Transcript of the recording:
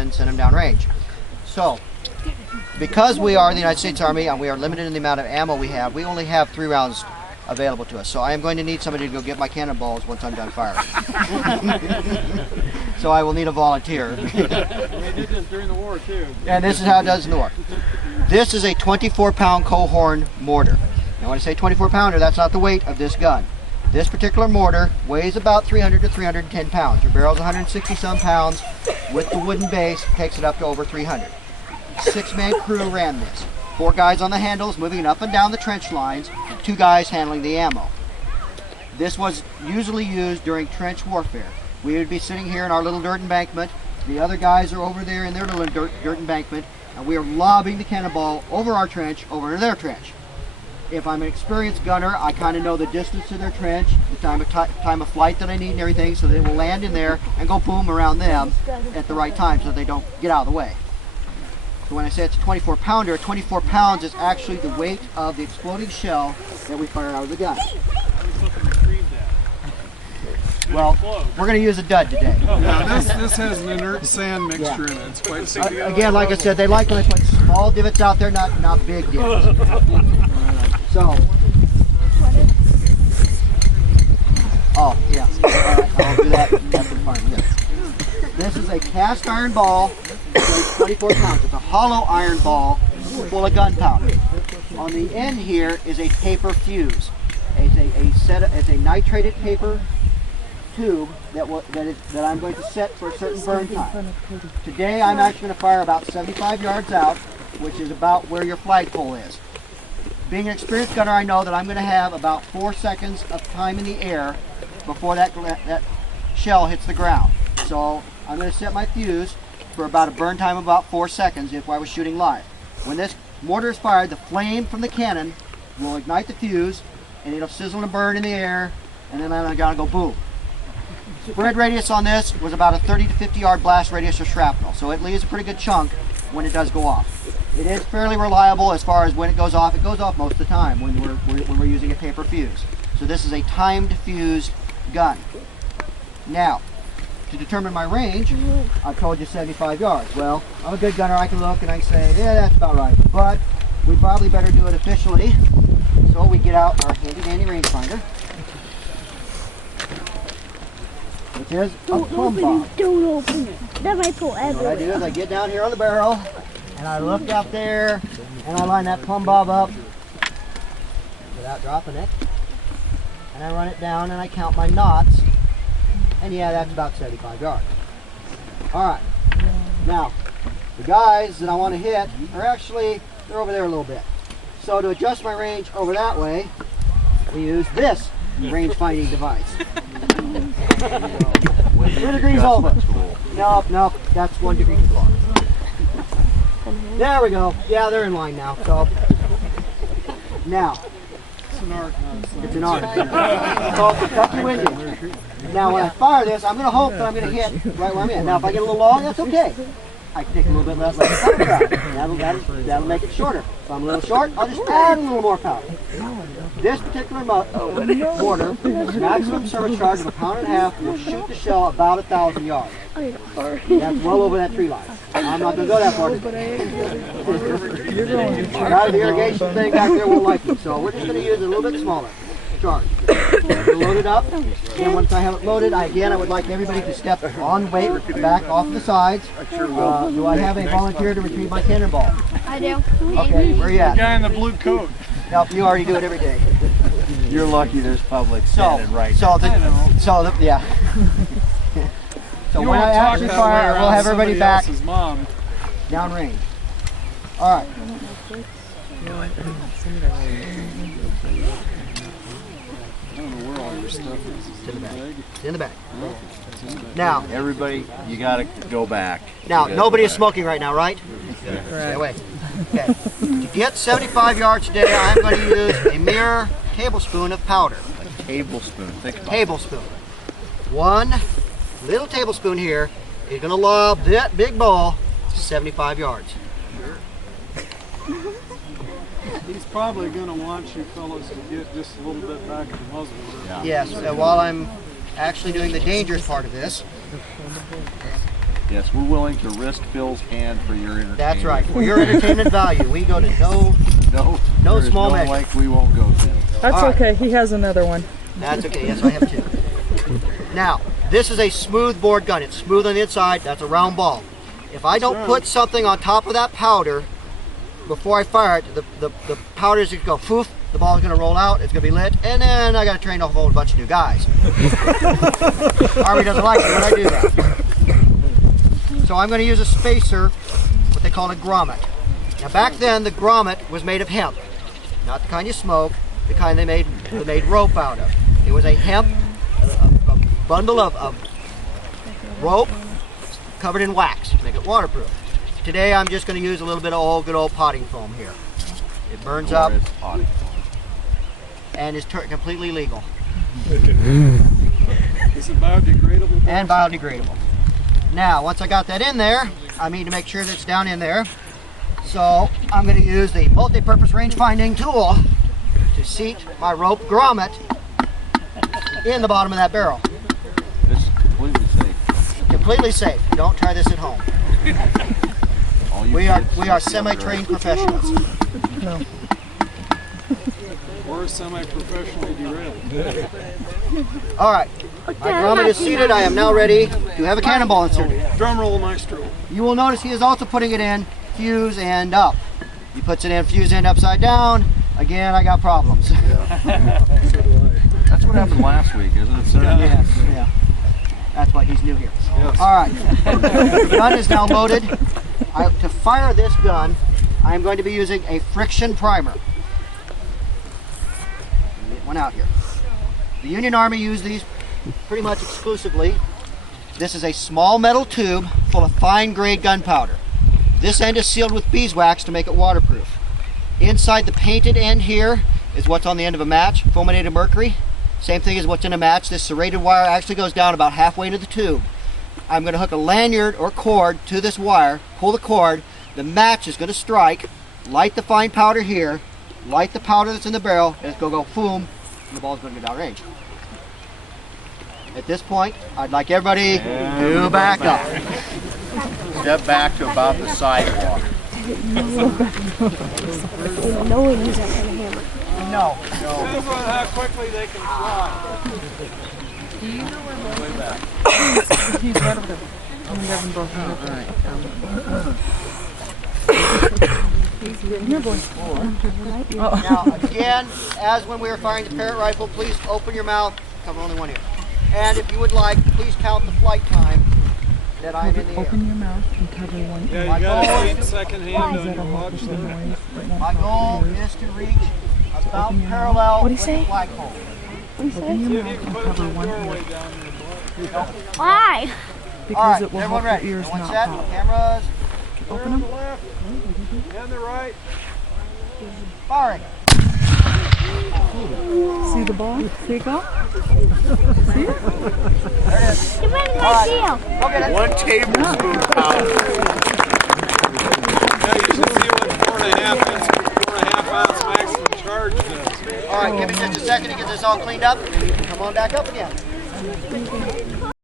and send them downrange. So, because we are the United States Army and we are limited in the amount of ammo we have, we only have 3 rounds available to us. So I am going to need somebody to go get my cannonballs once I'm done firing. So I will need a volunteer. They did this during the war too. And this is how it does in the war. This is a 24-pound Coehorn mortar. Now when I say 24-pounder, that's not the weight of this gun. This particular mortar weighs about 300 to 310 pounds. Your barrel's 160 some pounds. With the wooden base, takes it up to over 300. 6-man crew ran this. 4 guys on the handles moving up and down the trench lines, 2 guys handling the ammo. This was usually used during trench warfare. We would be sitting here in our little dirt embankment. The other guys are over there in their little dirt embankment, and we are lobbing the cannonball over our trench, over their trench. If I'm an experienced gunner, I kind of know the distance to their trench, the time of flight that I need and everything, so they will land in there and go boom around them at the right time so they don't get out of the way. So when I say it's a 24-pounder, 24 pounds is actually the weight of the exploding shell that we fire out of the gun. Well, we're going to use a dud today. Yeah, this has an inert sand mixture in it. It's quite again, like I said, they like when I put small divots out there, not big divots. So, oh yeah, all right, I'll do that. That's fine. Yes. This is a cast iron ball, weighs 24 pounds. It's a hollow iron ball full of gunpowder. On the end here is a paper fuse. It's a nitrated paper tube that I'm going to set for a certain burn time. Today I'm actually going to fire about 75 yards out, which is about where your flagpole is. Being an experienced gunner, I know that I'm going to have about 4 seconds of time in the air before that shell hits the ground. So I'm going to set my fuse for about a burn time of about 4 seconds if I was shooting live. When this mortar is fired, the flame from the cannon will ignite the fuse and it'll sizzle and burn in the air, and then I'm going to go boom. Spread radius on this was about a 30 to 50 yard blast radius of shrapnel, so it leaves a pretty good chunk when it does go off. It is fairly reliable as far as when it goes off. It goes off most of the time when we're using a paper fuse. So this is a timed fused gun. Now, to determine my range, I've told you 75 yards. Well, I'm a good gunner. I can look and I can say, yeah, that's about right. But we probably better do it officially. So we get out our handy dandy rangefinder, which is a plumb bob. Don't open it. That might pull everywhere. What I do is I get down here on the barrel and I look out there and I line that plumb bob up without dropping it. And I run it down and I count my knots. And yeah, that's about 75 yards. Alright. Now, the guys that I want to hit are actually, they're over there a little bit. So to adjust my range over that way, we use this range finding device. 2 degrees over. Nope, that's 1 degree too far. There we go. Yeah, they're in line now. So now, It's an art, it's an art. It's called Kentucky Windage. Now when I fire this, I'm going to hope that I'm going to hit right where I'm at. Now if I get a little long, that's okay. I can take a little bit less like a powder drive. That'll make it shorter. If I'm a little short, I'll just add a little more powder. This particular mortar, maximum service charge of 1.5 pounds, will shoot the shell about 1,000 yards. That's well over that tree line. I'm not going to go that far. Now the irrigation thing back there won't like me, so we're just going to use a little bit smaller charge. Load it up, and once I have it loaded, I would like everybody to step on weight, back off the sides. Do I have a volunteer to retrieve my cannonball? I do. Okay, where are you at? The guy in the blue coat. Nope, you already do it every day. You're lucky there's public So, standing right. yeah. So You when I won't talk actually that fire, way we'll around have everybody somebody back else's mom. downrange. All right. I don't know where all your stuff is. Is it in the bag? It's in the back. Now, Everybody, you gotta go back. now You gotta nobody go is back. smoking right now, right? Stay away. Okay. To get 75 yards today, I'm going to use a mere tablespoon of powder. A tablespoon. Think about Tablespoon. 1 little tablespoon here is going to lob that big ball 75 yards. He's probably going to want you fellas to get just a little bit back of the muzzle. Yeah. Yes, and while I'm actually doing the dangerous part of this, Yes, we're willing to risk Phil's hand for your entertainment. That's right. For your entertainment value, we go to no No there is small no measure. length we won't go to. That's All right. okay. He has another one. That's okay. Yes, I have two. Now, this is a smooth bore gun. It's smooth on the inside. That's a round ball. If I don't put something on top of that powder before I fire it, the powder is going to go poof. The ball is going to roll out. It's going to be lit, and then I got to train a whole bunch of new guys. Army doesn't like it when I do that. So I'm going to use a spacer, what they call a grommet. Now back then, the grommet was made of hemp, not the kind you smoke, the kind they made rope out of. It was a hemp, a bundle of rope covered in wax to make it waterproof. Today I'm just going to use a little bit of good old potting foam here. It burns up Or it's potting foam. and is completely legal Is it biodegradable? and biodegradable. Now, once I got that in there, I need to make sure that it's down in there. So I'm going to use the multi-purpose range finding tool to seat my rope grommet in the bottom of that barrel. This is completely safe. Completely safe. Don't try this at home. All you We are kids semi-trained professionals. Or semi-professionally derailed? All right, my grommet is seated. I am now ready to have a cannonball inserted. Drum roll, maestro. You will notice he is also putting it in fuse end up. He puts it in fuse end upside down. Again, I got problems. That's what happened last week, isn't it, sir? Yes, yeah. That's why he's new here. Yes. All right, the gun is now loaded. To fire this gun, I am going to be using a friction primer. Get one out here. The Union Army used these pretty much exclusively. This is a small metal tube full of fine grade gunpowder. This end is sealed with beeswax to make it waterproof. Inside the painted end here is what's on the end of a match, fulminated mercury. Same thing as what's in a match. This serrated wire actually goes down about halfway into the tube. I'm going to hook a lanyard or cord to this wire, pull the cord, the match is going to strike, light the fine powder here, light the powder that's in the barrel, and it's going to go boom, and the ball's going to go downrange. At this point, I'd like everybody to back up. Step back to about the sidewalk. No one uses that kind of hammer. No. Depends on how quickly they can fly. He's right over there. I'm gonna have them both. Here, boy. Now, again, as when we were firing the parrot rifle, please open your mouth, cover only one ear. And if you would like, please count the flight time that I'm in the air. Open your mouth and cover one ear. Yeah, you got an 8-second hand on your watch The there. noise that won't My cover goal yours. is to reach about parallel What'd with he the say? flagpole. What do you say? Open See your if you mouth can and put it in cover the one doorway ear down in the block. Why? All because right, it will everyone help ready? your ears Everyone not set? pop. Cameras, Clear on the left and the right. firing. See the ball? See it go? You made All my right, deal. go get it. 1 tablespoon power. Now you should see what 4.5 ounce maximum charge does. All right, give me just a second to get this all cleaned up, and you can come on back up again.